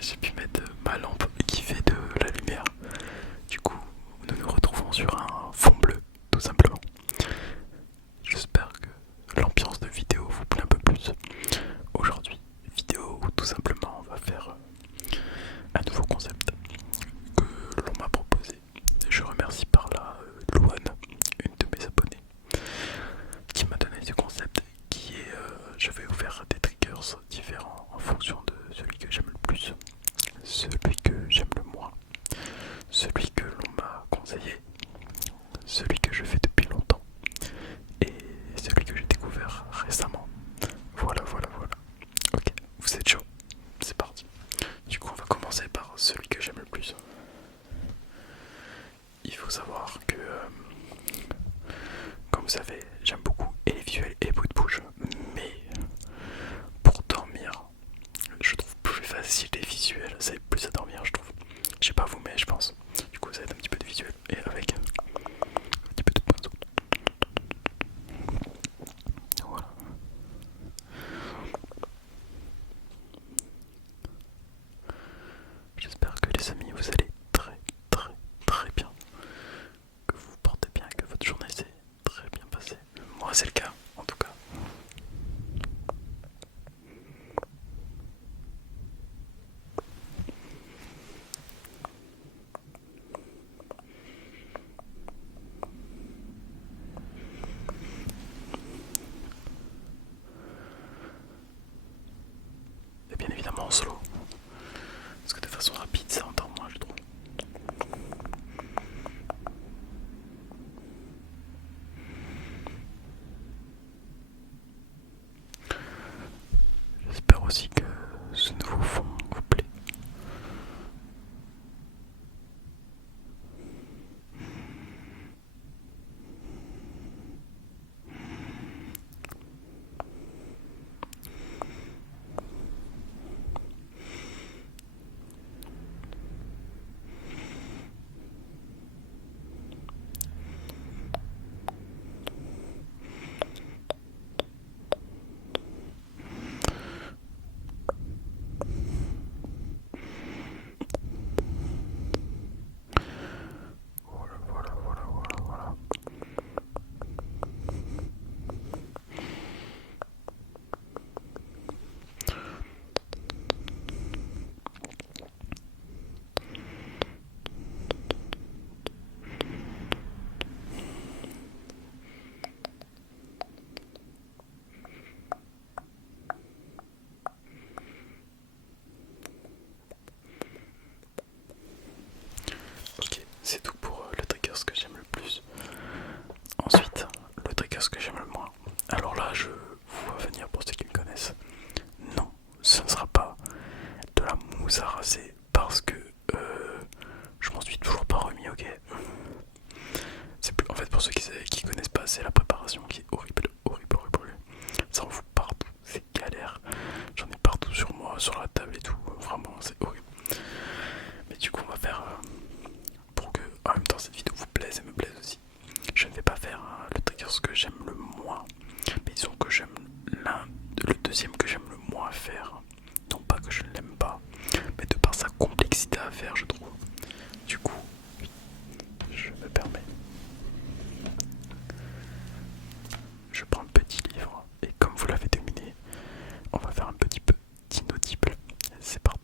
j'ai pu mettre ma lampe qui fait de la lumière. Du coup, nous nous retrouvons sur un fond bleu, tout simplement. J'espère que l'ambiance de vidéo vous plaît un peu plus. Aujourd'hui, vidéo où tout simplement on va faire un nouveau concept que l'on m'a proposé. Je remercie par là Louane, une de mes abonnées, qui m'a donné ce concept qui est je vais vous faire des triggers différents en fonction de celui que j'aime le plus, celui que j'aime le moins, celui que l'on m'a conseillé, celui que je fais depuis longtemps et celui que j'ai découvert récemment. Voilà, voilà, voilà. Ok, vous êtes chaud? C'est parti. Du coup, on va commencer par celui que j'aime le plus. Il faut savoir que, comme vous savez, j'aime beaucoup et les visuels et les bruits de bouche, mais pour dormir, je trouve plus facile les visuels, ça aide plus à dormir, je trouve. Je sais pas vous, mais je pense. Du coup, ça aide un petit peu de visuel et avec un petit peu de pinceau. Voilà. J'espère que les amis, vous allez très très très bien, que vous vous portez bien, que votre journée s'est très bien passée. Moi, c'est le cas, en tout cas. Et bien évidemment en slow. Parce que de façon rapide, ça entend moins, je trouve. J'espère aussi que ce nouveau fond vous plaît. Voilà, voilà, voilà, voilà, voilà. Ok, c'est tout pour le trigger ce que j'aime le plus. Ensuite, le trigger ce que j'aime le moins. Alors là, je vous vois venir pour ceux qui me connaissent. Non, ce ne sera pas de la mousse à raser parce que je m'en suis toujours pas remis, ok. C'est plus, en fait, pour ceux qui connaissent pas, c'est la préparation qui est horrible, horrible, horrible. Ça en fout partout, c'est galère. J'en ai partout sur moi, sur la table et tout. Vraiment, c'est horrible. Mais du coup, on va faire pour que en même temps cette vidéo vous plaise et me plaise aussi. Je ne vais pas faire le trigger ce que j'aime le moins, mais disons que j'aime le deuxième que j'aime le moins faire. Non pas que je ne l'aime pas, mais de par sa complexité à faire, je trouve. Du coup, je me permets. Je prends un petit livre et comme vous l'avez deviné, on va faire un petit peu d'inaudible. C'est parti.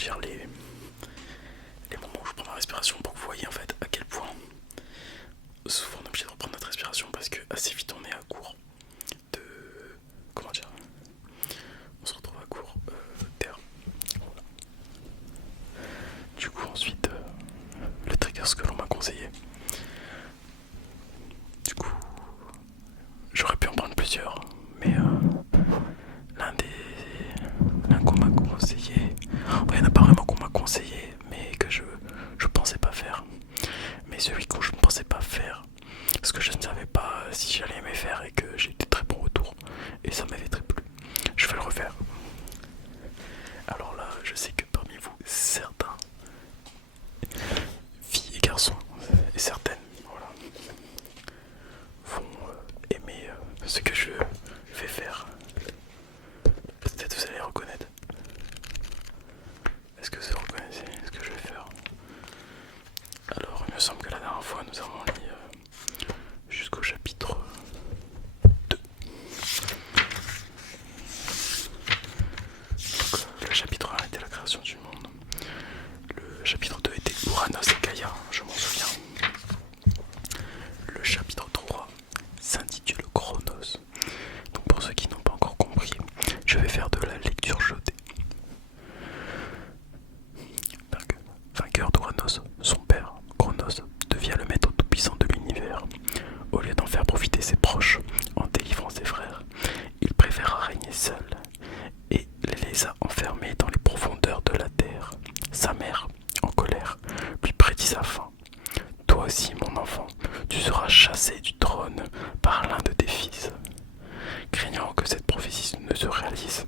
dire, les moments où je prends ma respiration pour que vous voyez en fait à quel point souvent on est obligé de reprendre notre respiration parce que assez vite on est à court de... Comment dire, on se retrouve à court d'air. Voilà. Du coup ensuite, le trigger ce que l'on m'a conseillé. Du coup, j'aurais pu en prendre plusieurs, mais l'un qu'on m'a conseillé, il n'y en a pas vraiment qu'on m'a conseillé, mais que je pensais pas faire. Mais celui que je ne pensais pas faire, parce que je ne savais pas si j'allais aimer faire et que j'ai eu des très bons retours, et ça m'avait très plu. Je vais le refaire. Alors là, je sais que parmi vous, certains, filles et garçons, et certaines, voilà, vont aimer ce que je vais faire. Peut-être vous allez reconnaître. Est-ce que vous reconnaissez ce que je vais faire? Alors, il me semble que la dernière fois, nous avons lu jusqu'au chapitre 2. Donc, le chapitre 1 était la création du monde. Le chapitre 2 était Uranos et Gaïa, je m'en souviens. Le chapitre 3 s'intitule Chronos. Donc pour ceux qui n'ont pas encore compris, je vais faire de la lecture jetée. Vainqueur d'Uranos, son père, Chronos, devient le maître tout-puissant de l'univers. Au lieu d'en faire profiter ses proches en délivrant ses frères, il préféra régner seul et les a enfermés dans les profondeurs de la terre. Sa mère, en colère, lui prédit sa fin. Toi aussi, mon enfant, tu seras chassé du trône par l'un de tes fils. Craignant que cette prophétie ne se réalise,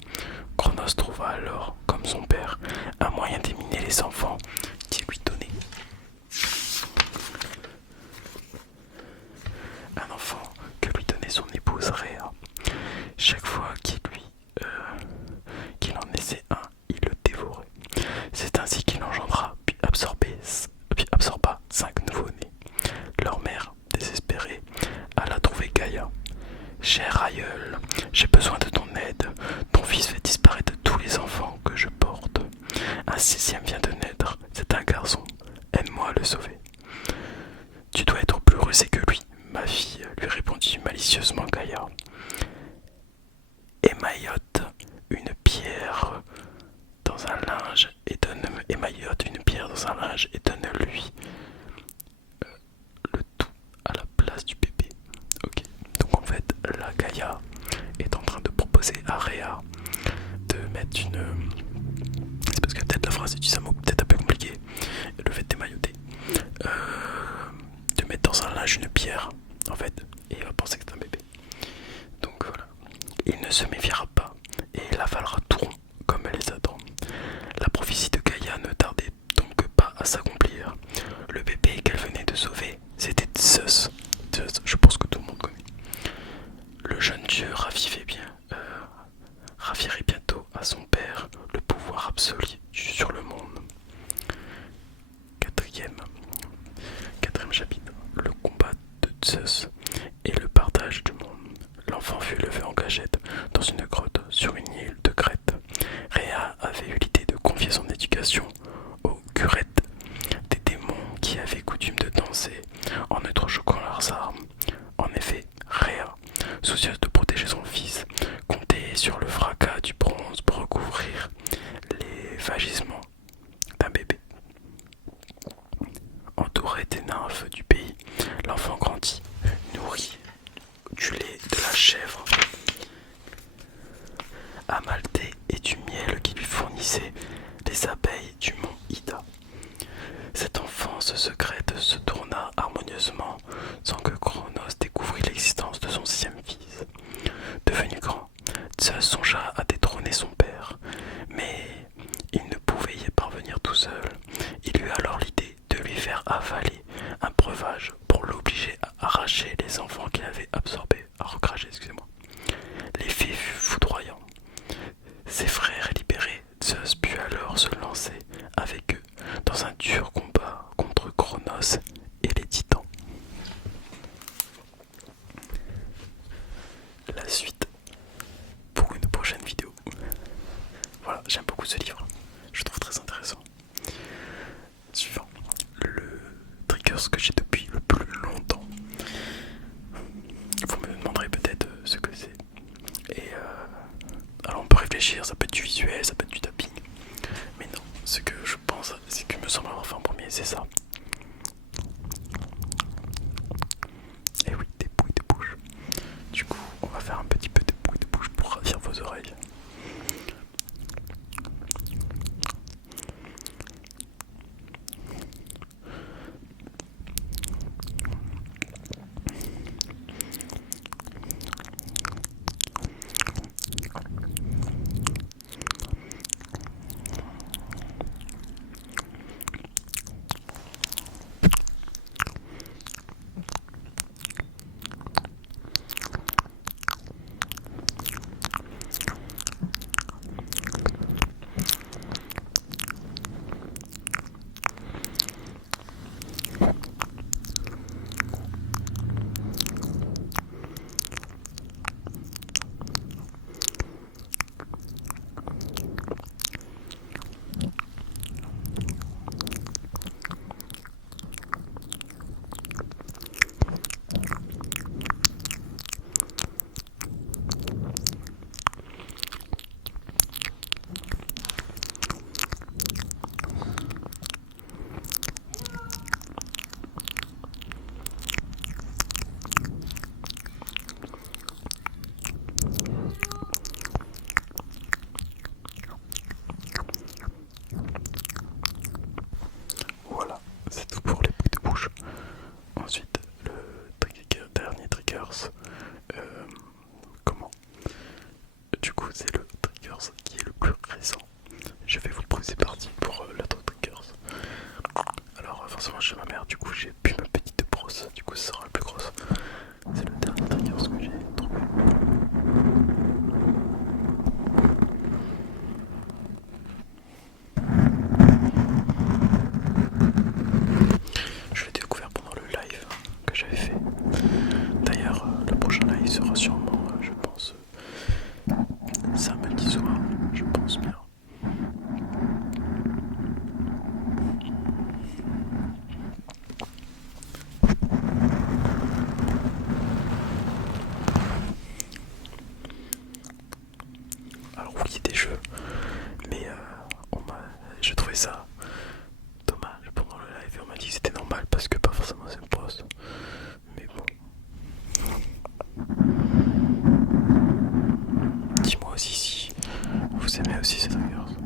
Chronos trouva alors, comme son père, un moyen d'éliminer les enfants qui lui donnaient. Un enfant que lui donnait son épouse Rhea. Chaque fois qu'il en naissait un, il le dévorait. C'est ainsi qu'il engendra, puis absorba 5 nouveau-nés. Leur mère, désespérée, alla trouver Gaïa. Cher aïeul, j'ai besoin de ton aide. Ton fils fait disparaître tous les enfants que je porte. Un 6e vient de naître, c'est un garçon. Aide-moi à le sauver. Tu dois être plus rusé que lui, ma fille, lui répondit malicieusement Gaïa. Émaillote une pierre dans un linge et donne-lui le tout à la place du bébé. Ok, donc en fait, la Gaïa est en train de proposer à Rhea de mettre une... C'est parce que peut-être la phrase est un mot peut-être un peu compliqué, le fait d'émailloter. De mettre dans un linge une pierre, en fait, et il va penser que c'est un bébé. Donc voilà. Il ne se méfiera pas, et il avalera tout rond, comme elle les attend. La prophétie de Gaïa ne tardait donc pas à s'accomplir. Le bébé qu'elle venait de sauver, c'était Zeus. Zeus, je pense que tout le monde connaît. Le jeune dieu ravirait bientôt à son père le pouvoir absolu sur le monde. Quatrième chapitre, le combat de Zeus et le partage du monde. L'enfant fut élevé en cachette dans une grotte sur une île de Crète. Rhea avait eu l'idée de confier son éducation aux curettes, des démons qui avaient coutume de danser en entrechoquant leurs armes. En effet, Rhea, soucieuse de protéger son fils, comptait sur le fracas du bronze pour recouvrir les vagissements d'un bébé. Entouré des nymphes du pays, l'enfant grandit, nourri du lait de la chèvre, Amalthée et du miel qui lui fournissaient les abeilles du mont Ida. Cette enfance secrète se tourna harmonieusement sans que Chronos découvrît l'existence de son 6e fils. Devenu grand, Zeus songea à détrôner son père, mais il ne pouvait c'est ça. Et oui, des bruits de bouche. Du coup, on va faire un petit peu de bruit de bouche pour ravir vos oreilles. Voilà, c'est tout pour les bruits de bouche. Ensuite, dernier triggers. euh, comment Du coup, c'est le triggers qui est le plus récent. Je vais vous le poser parti pour l'autre triggers. Alors, forcément, chez ma mère, du coup, j'ai plus ma petite brosse. Du coup, ce sera la plus grosse. C'est le dernier triggers que j'ai trouvé. Je l'ai découvert pendant le live que j'avais fait. D'ailleurs, le prochain live sera sûrement, je pense, samedi soir, je pense bien. Alors oui, des jeux, mais j'ai trouvé ça dommage pendant le live et on m'a dit que c'était normal parce que pas forcément c'est une pause. Mais bon. Dis-moi aussi si vous aimez aussi ces triggers.